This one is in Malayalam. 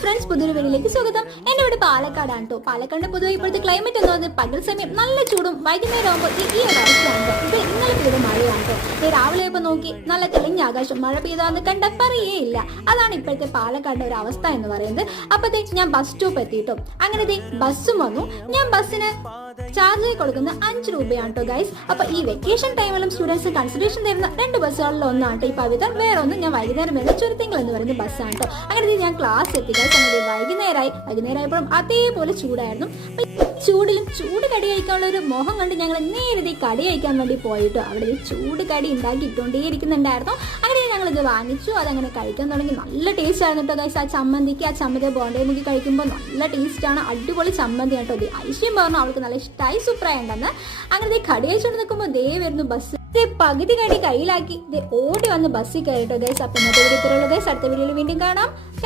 ഫ്രണ്ട്സ് പുതിയൊരു വീഡിയോയിലേക്ക് സ്വാഗതം. എന്റെ ഇവിടെ പാലക്കാടാണ് കേട്ടോ പാലക്കാടിന്റെ പൊതുവെ ഇപ്പോഴത്തെ ക്ലൈമറ്റ് എന്ന് പറഞ്ഞാൽ പകൽ സമയം നല്ല ചൂടും വൈകുന്നേരം ആകുമ്പോൾ ഈ ഒരു അവസ്ഥയാണ് ഇന്നലെ പെയ്ത മഴയാണ് കേട്ടോ രാവിലെ ഇപ്പൊ നോക്കി നല്ല തെളിഞ്ഞ ആകാശം മഴ പെയ്താന്ന് കണ്ട പറയേ ഇല്ല. അതാണ് ഇപ്പോഴത്തെ പാലക്കാടിന്റെ ഒരു അവസ്ഥ എന്ന് പറയുന്നത്. അപ്പത്തേക്ക് ഞാൻ ബസ് സ്റ്റോപ്പ് എത്തിയിട്ടോ. അങ്ങനെ ബസ്സും വന്നു. ഞാൻ ബസ്സിന് ചാർജ് കൊടുക്കുന്നത് അഞ്ച് രൂപയാണ് കേട്ടോ ഗൈസ് അപ്പൊ ഈ വെക്കേഷൻ ടൈമിലും സ്റ്റുഡൻസ് കൺസിഡറേഷൻ തരുന്ന രണ്ട് ബസ്സുകളിൽ ഒന്നാണ് ഈ പവിത വേറെ ഒന്ന് ഞാൻ വൈകുന്നേരം വരുന്ന ചുരുത്തിങ്ങൾ എന്ന് പറയുന്ന ബസ്സാണ് കേട്ടോ അങ്ങനെ ഞാൻ ക്ലാസ് എത്തി ഗൈസ് അങ്ങനെ വൈകുന്നേരമായി. വൈകുന്നേരമായപ്പോഴും അതേപോലെ ചൂടായിരുന്നു. ചൂടിലും ചൂട് കടി കഴിക്കാനുള്ള ഒരു മോഹം കണ്ട് ഞങ്ങൾ നേരെ ദേ കടി കഴിക്കാൻ വേണ്ടി പോയിട്ടോ അവിടെ ചൂട് കടി ഉണ്ടാക്കി ഇട്ടുകൊണ്ടേയിരിക്കുന്നുണ്ടായിരുന്നു അങ്ങനെ ഇത് വാങ്ങിച്ചു അതങ്ങനെ കഴിക്കാൻ തുടങ്ങി. നല്ല ടേസ്റ്റ് ആയിരുന്നു കേട്ടോ ഗൈസ് ആ ചമ്മന്തിക്ക് ആ ചമ്മന്തി ബോണ്ടേ മുക്കി കഴിക്കുമ്പോൾ നല്ല ടേസ്റ്റ് ആണ്. അടിപൊളി ചമ്മന്തി കേട്ടോ ദേ ഐശ്വര്യം പറഞ്ഞു അവൾക്ക് നല്ല ഇഷ്ടമായി സൂപ്പറായി ഉണ്ടെന്ന് അങ്ങനെ ദേ നിൽക്കുമ്പോൾ ദേ വരുന്നു ബസ് പകുതി കടി കയ്യിലാക്കി. ഓടി വന്ന് ബസ്സിൽ കയറിട്ടോ ഗൈസ് അപ്പം ഇന്നത്തെ വീഡിയോ ഇത്രയുള്ളൂ ഗൈസ് അടുത്ത വീഡിയോയിൽ വീണ്ടും കാണാം.